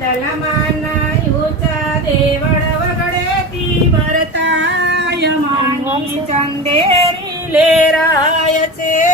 રાંદલમાં ઊંચા દેવળ વગડેતી ભરતાય માની ચંદેરી લેરાય છે રાંદલમાં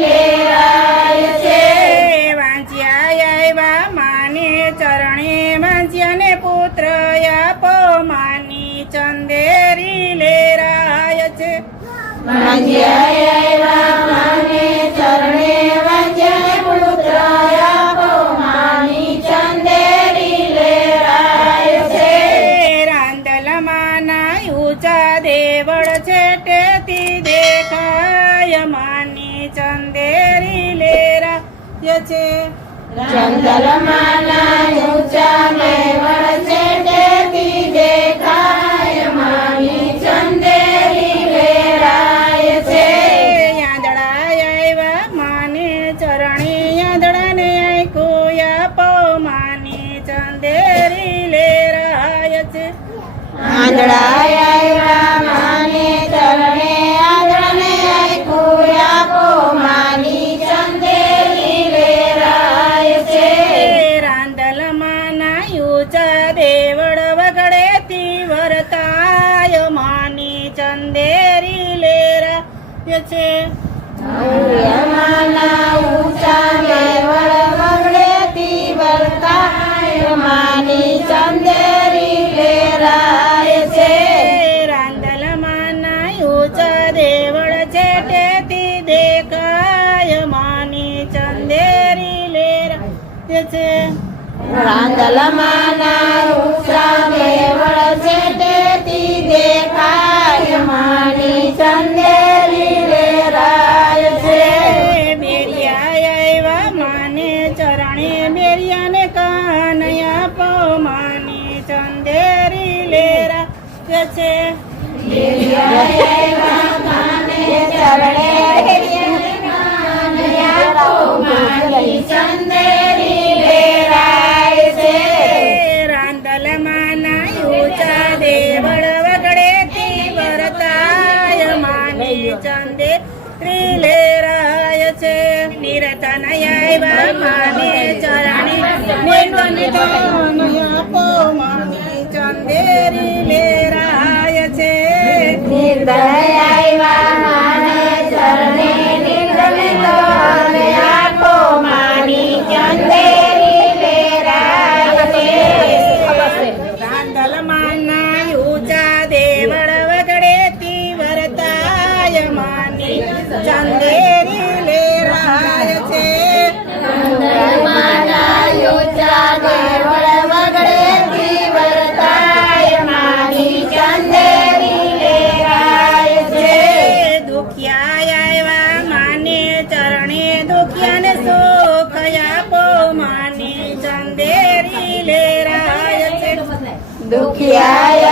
લેરાય છે વાંચ્યા આવ્યા માને ચરણે વાંચ્યાને પુત્ર આપો માની ચંદેરી લેરાય છે રાંદલમાં લેરાય છે. યાદડા આવ્યા માને ચરણે યાદડાને આંખું આપો માની ચંદેરી લેરાય છે. રાંદલમાં ઊંચા દેવળ વગડેતી વરતાય માની ચંદેરી લેરા છે ચંદેરી લેરાય છે રાંદલમાં ઊંચા દેવળ છે ટેતી દેખાય માની ચંદેરી લેરાય છે રાંદલમાના દેવળ છે તેથી દેખાય માની ચંદેરી લેરાય છે. બેરિયા આવ્યા માને ચરણે બેરિયાને કાનયા પો માની ચંદેરી લેરા છે ચંદેરી ચંદેરી લેરાય છે નિરતનય માને ચરણે બેનને કાનયા માની ચંદેરી લેરાય છે દુખિયા